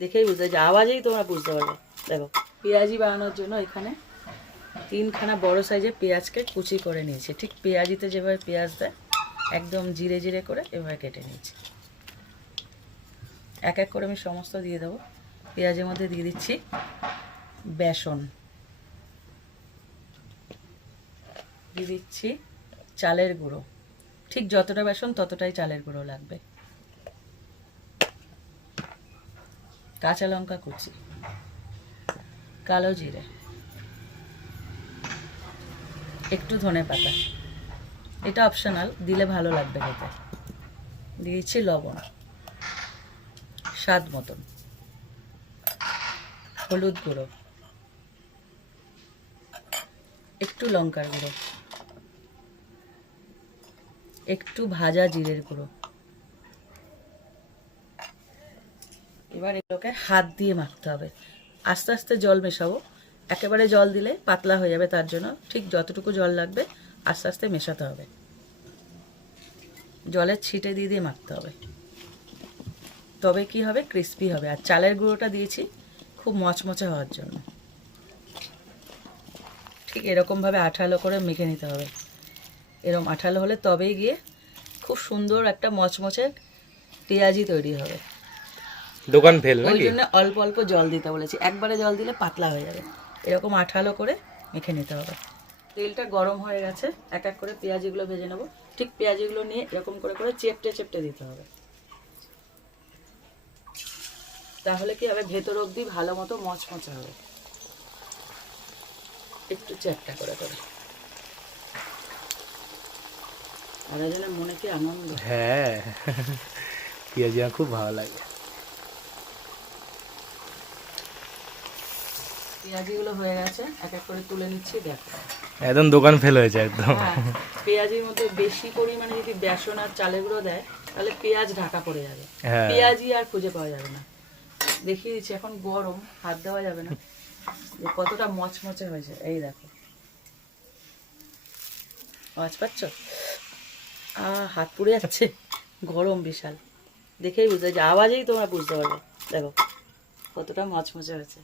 দেখেই বুঝতে, যে আওয়াজেই তোমরা বুঝতে পারবে। দেখো, পেঁয়াজি বানানোর জন্য এখানে 3খানা বড় সাইজের পেঁয়াজকে কুচি করে নিয়েছি। ঠিক পেঁয়াজিতে যেভাবে পেঁয়াজ দেয় একদম জিরে জিরে করে এভাবে কেটে নিয়েছি। এক এক করে আমি সমস্ত দিয়ে দেবো। পেঁয়াজের মধ্যে দিয়ে দিচ্ছি বেসন, দিয়ে দিচ্ছি চালের গুঁড়ো, ঠিক যতটা বেসন ততটাই চালের গুঁড়ো লাগবে, কাঁচা লঙ্কা কুচি, কালো জিরে, একটু ধনে পাতা, এটা অপশনাল, দিলে ভালো লাগবে খেতে। দিয়েছি লবণ স্বাদ মতন, হলুদ গুঁড়ো, একটু লঙ্কার গুঁড়ো, একটু ভাজা জিরের গুঁড়ো। এবার এগুলোকে হাত দিয়ে মাখতে হবে। আস্তে আস্তে জল মেশাবো, একেবারে জল দিলে পাতলা হয়ে যাবে, তার জন্য ঠিক যতটুকু জল লাগবে আস্তে আস্তে মেশাতে হবে। জলের ছিটে দিয়ে দিয়ে মাখতে হবে, তবে কি হবে, ক্রিস্পি হবে। আর চালের গুঁড়োটা দিয়েছি খুব মচমচে হওয়ার জন্য। ঠিক এরকমভাবে আঠালো করে মেখে নিতে হবে। এরকম আঠালো হলে তবেই গিয়ে খুব সুন্দর একটা মচমচে পেঁয়াজি তৈরি হবে। দোকান ফেল ওই নাকি? জন্য অল্প অল্প জল দিতে বলেছি, একবারে জল দিলে পাতলা হয়ে যাবে। এরকম আঠালো করে মেখে নিতে হবে। তেলটা গরম হয়ে গেছে, এক এক করে পেঁয়াজিগুলো ভেজে নেবো। ঠিক পেঁয়াজিগুলো নিয়ে এরকম করে করে চেপটে চেপটে দিতে হবে, তাহলে কি হবে, ভেতর অবধি ভালো মতো মচমচে হবে। একটু চ্যাপটা করে করে, আর জন্য মনে কি আনন্দ। হ্যাঁ, পেঁয়াজি আমার খুব ভালো লাগে। পেঁয়াজিগুলো হয়ে গেছে, এক এক করে তুলে নিচ্ছি। দেখো একদম দোকান ফেল হয়েছে একদম। হ্যাঁ, পেঁয়াজির মধ্যে বেশি পরিমাণে যদি বেসন আর চালের গুঁড়ো দেয় তাহলে পেঁয়াজ ঢাকা পড়ে যাবে, হ্যাঁ, পেঁয়াজি আর খুঁজে পাওয়া যাবে না। দেখিয়ে দিচ্ছি, এখন গরম, হাত দেওয়া যাবে না, যে কতটা মচমচে হয়েছে। এই দেখো, আওয়াজ পাচ্ছ? হাত পুড়ে যাচ্ছে, গরম বিশাল। দেখেই বুঝতে, যে আওয়াজেই তোমরা বুঝতে পারবে। দেখো কতটা মচমচে হয়েছে।